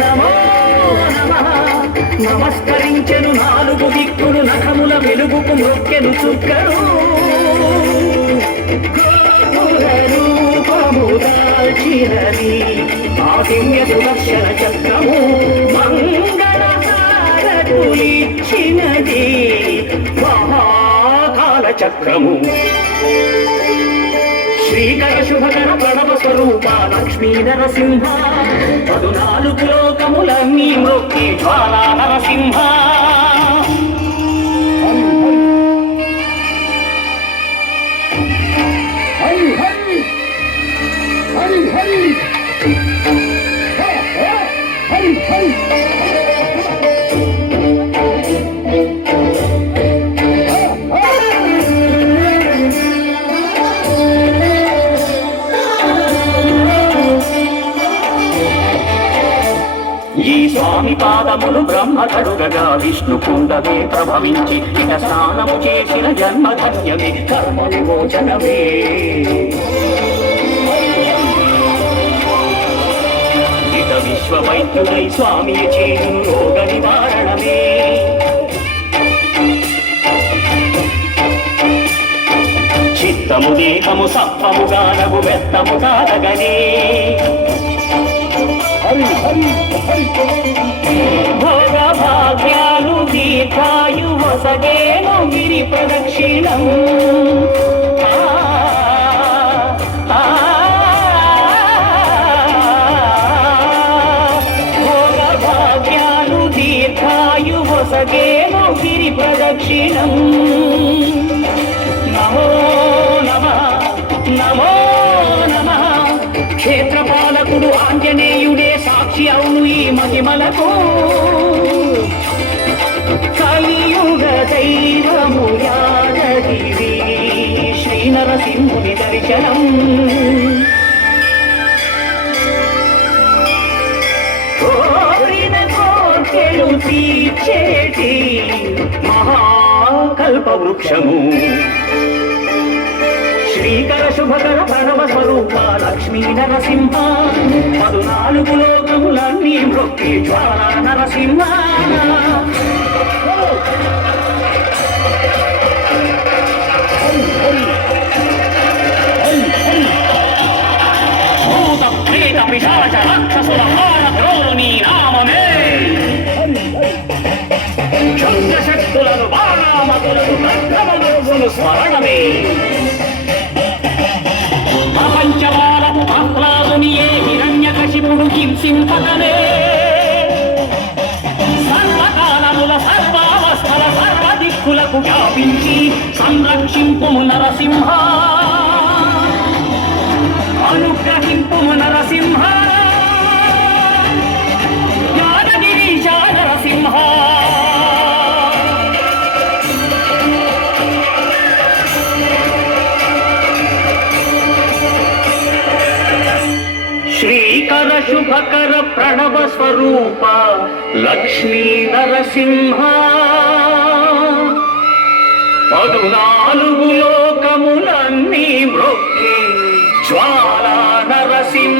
నమో నమః నమస్కరించెను నాలుగు దిక్కులు నఖముల వెలుగుకు మొక్కెను చుక్కలు రూపముదాల్చినది ఆ దివ్య సుదర్శన చక్రము మంగళహారతులిచ్చినది మహాకాల చక్రము శ్రీకర శుభకర ప్రణవ స్వరూప లక్ష్మీ నరసింహ 14 లోకములన్నీ మ్రొక్కి జ్వాలా నరసింహ హరి హరి హరి హరి హరి హరి ఈ స్వామి పాదములు బ్రహ్మ కడుగగా విష్ణు కుండమే ప్రభవించి ఇక స్నానము చేసిన జన్మధన్యమే కర్మ విమోచనమే ఇక విశ్వవైద్యుడై స్వామి చేయును రోగ నివారణమే చిత్తము దేహము సత్వము గానము వ్యక్తము కాదగనే భోగ భాగ్యాలు దీర్ఘాయు వసగేను గిరి ప్రదక్షిణం భోగ భాగ్యాలు దీర్ఘాయు వసగేను గిరి ప్రదక్షిణం నమో నమః నమో నమః క్షేత్రపాలకుడు ఆంజనేయుడే సాక్షి అవును ఈ మహిమలకు కలియుగ దైవము యాదగిరి శ్రీ నరసింహుని దర్శనం కోరిన కోర్కెలు తీర్చేటి మహాకల్ప వృక్షము శ్రీకర శుభకర ప్రణవ స్వరూప లక్ష్మీ నరసింహ 14 లోకములన్నీ మ్రొక్కి జ్వాలా నరసింహ భూత ప్రేత పిశాచ రాక్షసుల భారద్రోలు నీ నామమే చంద్రశక్తులను బాణామతులను రంధ్రమనోగులు స్మరణమే ప్రపంచవాలము ఆహ్లాదునియే హిరణ్యకశిపుడు హింసింపకనే సర్వకాలముల సర్వావస్థల సర్వదిక్కులకు వ్యాపించి సంరక్షింపుము నరసింహ అనుగ్రహింపుము నరసింహ యాదగిరీశ నరసింహ శ్రీకర శుభకర ప్రణవ స్వరూప లక్ష్మీ నరసింహ 14 లోకములన్నీ మ్రొక్కి జ్వాలా నరసింహ